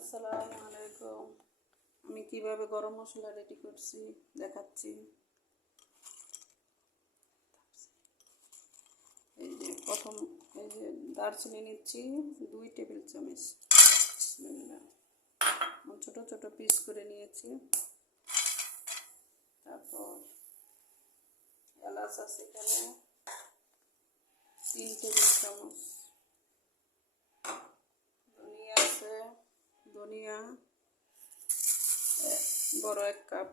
আসসালামু আলাইকুম। আমি কিভাবে গরম মশলা রেডি করছি দেখাচ্ছি। এই যে প্রথম এই যে দারচিনি নিচ্ছি 2 টেবিল চামচ। বিসমিল্লাহ। ছোট ছোট পিস করে নিয়েছি। তারপর এলাচ আছে এখানে 3 টেবিল চামচ। ধনিয়া আছে, ধনিয়া বড় 1 কাপ,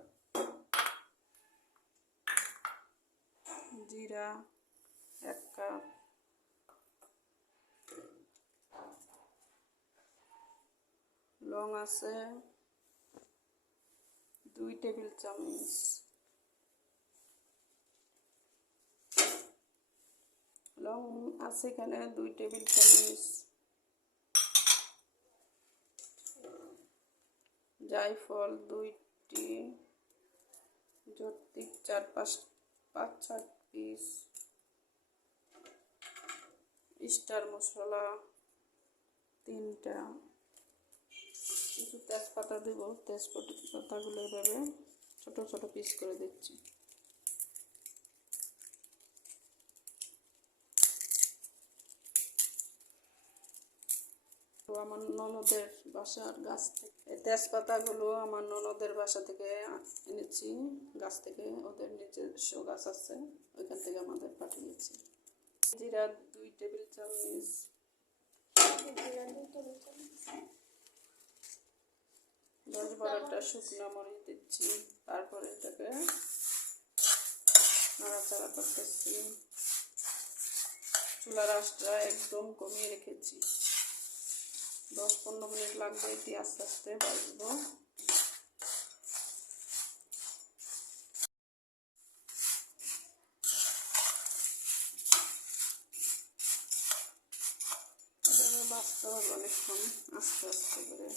জিরা 1 কাপ, লং আছে 2 টেবিল চামচ, লং আছে এখানে 2 টেবিল চামচ, জায়ফল 2টি, জৈত্রী 4-5 পিস, স্টার মশলা 3টা, কিছু তেজপাতা দেব। তেজপাতাগুলো এভাবে ছোট ছোট পিস করে দিচ্ছি। তো আমার ননদের বাসার গাছ থেকে এই তেজপাতাগুলো আমার ননদের বাসা থেকে এনেছি, গাছ থেকে। ওদের নিজস্ব গাছ আছে, ওইখান থেকে আমাদের পাঠিয়েছি। জিরা 2 টেবিল চামচ, 10-12টা শুকনো মরিচ দিচ্ছি। তারপরে এটাকে নাড়াচাড়া করতেছি। চুলার আঁচটা একদম কমিয়ে রেখেছি। 10-15 মিনিট লাগবে এটি আস্তে আস্তে ভাজবো। এভাবে ভাজতে হবে অনেকক্ষণ আস্তে আস্তে করে।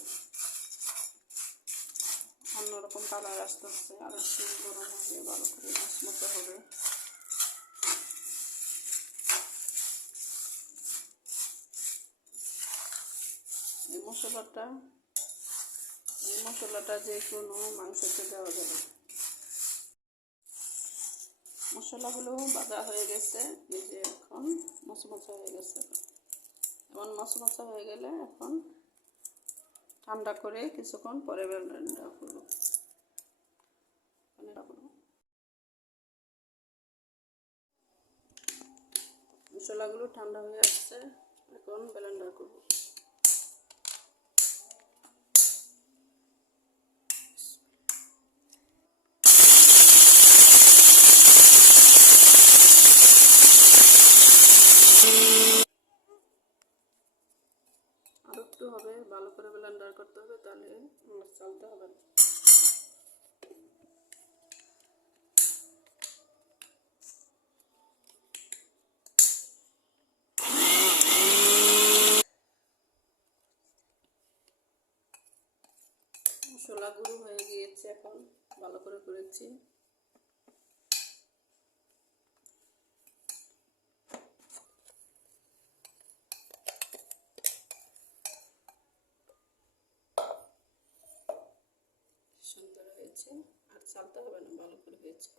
অন্যরকম কালার আস্তে আস্তে আর একটু গরম হবে, ভালো করে মচমচে হবে। এই মশলাটা যে কোনো মাংসতে দেওয়া যাবে। মশলাগুলো ভাজা হয়ে গেছে, এই যে এখন মচমচে হয়ে গেছে। এমন মচমচে হয়ে গেলে এখন ঠান্ডা করে কিছুক্ষণ পরে ব্লেন্ডার করব। মশলাগুলো ঠান্ডা হয়ে আসছে, এখন ব্লেন্ডার করব। আর একটু হবে, ভালো করে ব্লেন্ডার করতে হবে, তাহলে চালতে হবে না। মশলা গুঁড়ো হয়ে গিয়েছে, এখন ভালো করে করেছি। সুন্দর হয়েছে, আর চালতে হবে না, ভালো করে হয়েছে।